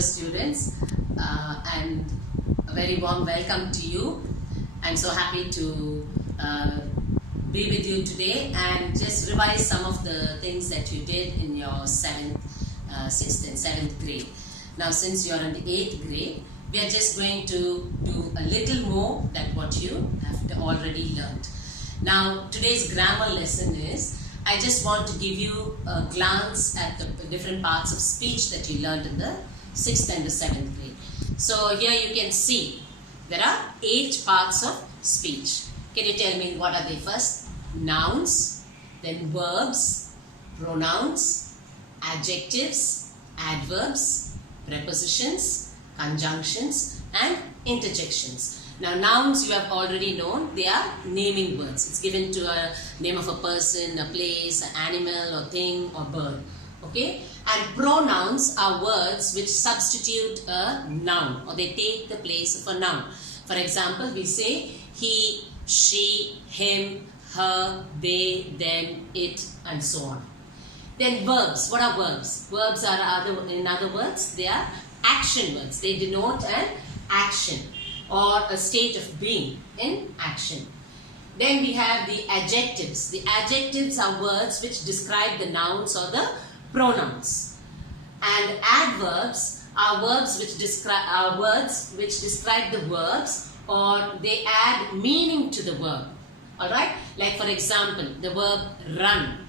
Students, and a very warm welcome to you. I'm so happy to be with you today and just revise some of the things that you did in your 7th, 6th and 7th grade. Now since you are in the 8th grade, we are just going to do a little more than what you have already learned. Now today's grammar lesson is, I just want to give you a glance at the different parts of speech that you learned in the 6th and the 7th grade. So here you can see there are 8 parts of speech. Can you tell me what are they first? Nouns, then verbs, pronouns, adjectives, adverbs, prepositions, conjunctions and interjections. Now nouns you have already known, they are naming words. It's given to a name of a person, a place, an animal or thing or bird. Okay, and pronouns are words which substitute a noun or they take the place of a noun. For example, we say he, she, him, her, they, them, it and so on. Then verbs. What are verbs? Verbs are, in other words, they are action words. They denote an action or a state of being in action. Then we have the adjectives. The adjectives are words which describe the nouns or the pronouns, and adverbs are words which describe the verbs or they add meaning to the verb. All right, like for example, the verb run.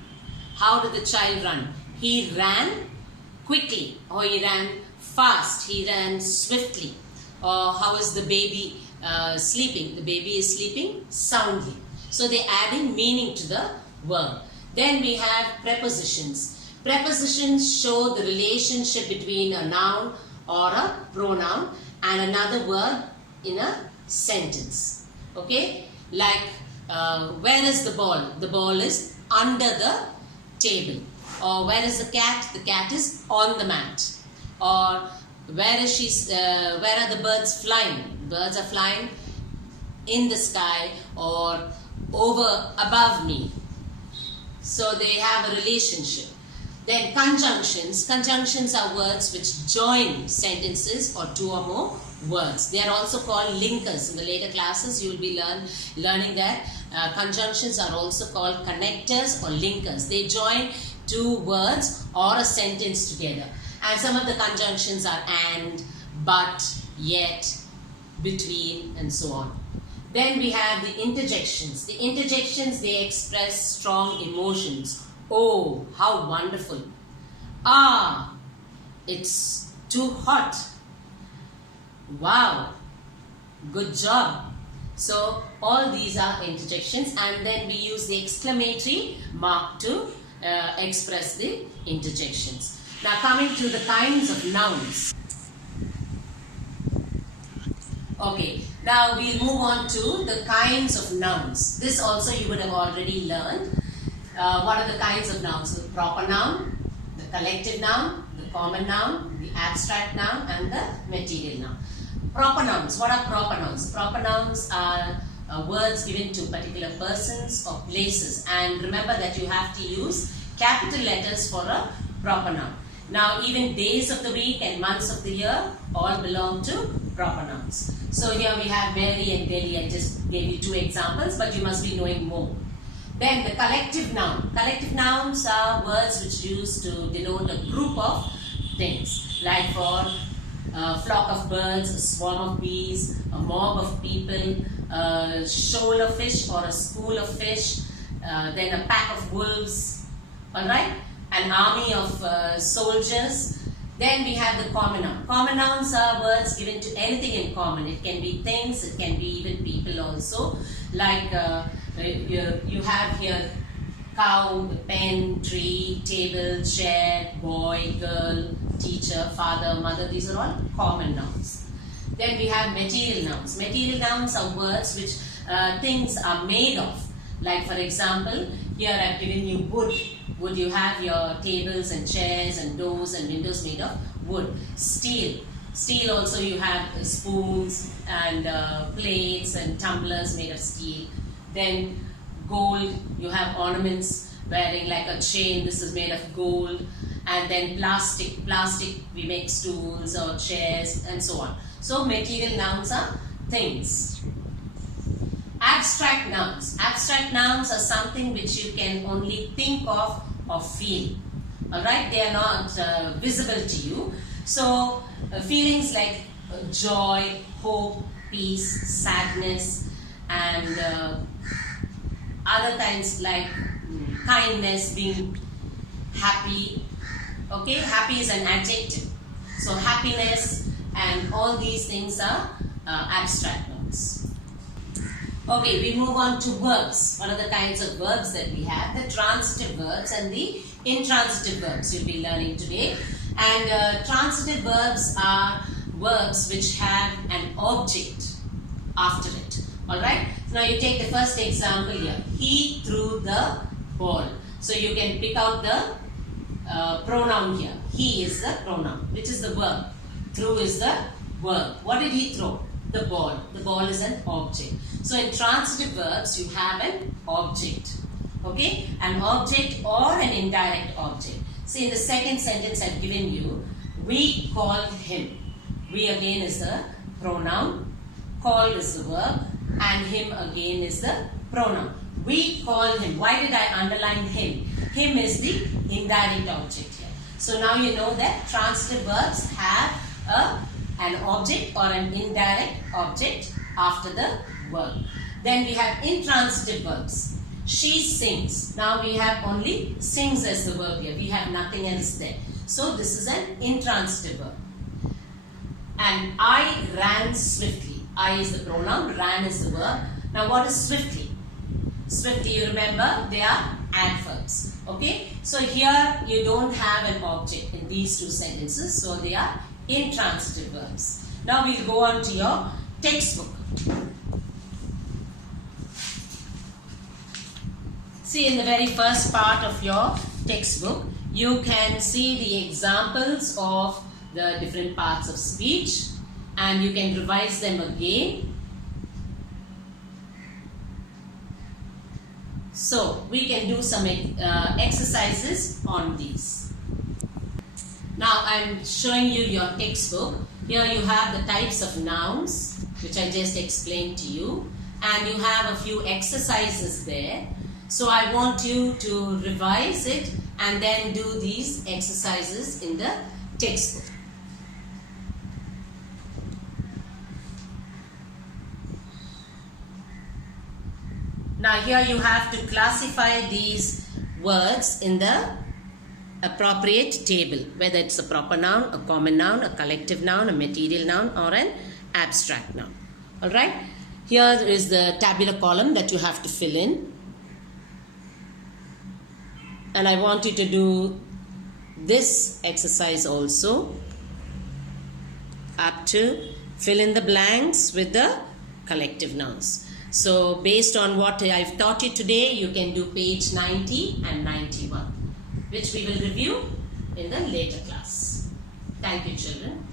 How did the child run? He ran quickly, or he ran fast, he ran swiftly. Or how is the baby sleeping? The baby is sleeping soundly. So they adding meaning to the verb. Then we have prepositions. Prepositions show the relationship between a noun or a pronoun and another word in a sentence. Okay, like where is the ball? The ball is under the table. Or where is the cat? The cat is on the mat. Or where is she? Where are the birds flying? Birds are flying in the sky or over above me. So they have a relationship. Then conjunctions. Conjunctions are words which join sentences or 2 or more words. They are also called linkers. In the later classes you will be learning that conjunctions are also called connectors or linkers. They join 2 words or a sentence together. And some of the conjunctions are and, but, yet, between and so on. Then we have the interjections. The interjections, they express strong emotions. Oh, how wonderful. Ah, it's too hot. Wow, good job. So all these are interjections, and then we use the exclamatory mark to express the interjections. Now coming to the kinds of nouns. Okay, now we'll move on to the kinds of nouns. This also you would have already learned. What are the kinds of nouns? The proper noun, the collective noun, the common noun, the abstract noun and the material noun. Proper nouns. What are proper nouns? Proper nouns are words given to particular persons or places, and remember that you have to use capital letters for a proper noun. Now even days of the week and months of the year all belong to proper nouns. So here we have Mary and Delhi. I just gave you 2 examples, but you must be knowing more. Then the collective noun. Collective nouns are words which used to denote a group of things. Like for a flock of birds, a swarm of bees, a mob of people, a shoal of fish or a school of fish, then a pack of wolves, alright, an army of soldiers. Then we have the common noun. Common nouns are words given to anything in common. It can be things, it can be even people also. Like you have here cow, pen, tree, table, chair, boy, girl, teacher, father, mother. These are all common nouns. Then we have material nouns. Material nouns are words which things are made of. Like for example, here I have given you wood. Wood, you have your tables and chairs and doors and windows made of wood. Steel. Steel also you have spoons and plates and tumblers made of steel. Then gold, you have ornaments wearing like a chain. This is made of gold. and then plastic we make stools or chairs and so on. So material nouns are things. Abstract nouns are something which you can only think of or feel. Alright, they are not visible to you. So feelings like joy, hope, peace, sadness, and other kinds like kindness, being happy. Okay, happy is an adjective. So happiness and all these things are abstract nouns. Okay, we move on to verbs. What are the kinds of verbs that we have? The transitive verbs and the intransitive verbs you'll be learning today. And transitive verbs are verbs which have an object after it. Alright? Now you take the first example here. He threw the ball. So you can pick out the pronoun here. He is the pronoun, which is the verb. Threw is the verb. What did he throw? The ball. The ball is an object. So in transitive verbs, you have an object. Okay? An object or an indirect object. See, in the second sentence I've given you, we called him. We again is the pronoun. Called is the verb. And him again is the pronoun. We called him. Why did I underline him? Him is the indirect object here. So now you know that transitive verbs have an object or an indirect object after the verb. Then we have intransitive verbs. She sings. Now we have only sings as the verb here. We have nothing else there. So this is an intransitive verb. And I ran swiftly. I is the pronoun, ran is the verb. Now what is swiftly? Swiftly, you remember, they are adverbs. Okay? So here you don't have an object in these two sentences. So they are intransitive verbs. Now we'll go on to your textbook. See, in the very first part of your textbook, you can see the examples of the different parts of speech and you can revise them again. So, we can do some exercises on these. Now, I am showing you your textbook. Here you have the types of nouns, which I just explained to you. And you have a few exercises there. So, I want you to revise it and then do these exercises in the textbook. Now here you have to classify these words in the appropriate table, whether it's a proper noun, a common noun, a collective noun, a material noun or an abstract noun. Alright, here is the tabular column that you have to fill in. And I want you to do this exercise also, up to fill in the blanks with the collective nouns. So based on what I've taught you today, you can do page 90 and 91, which we will review in the later class. Thank you, children.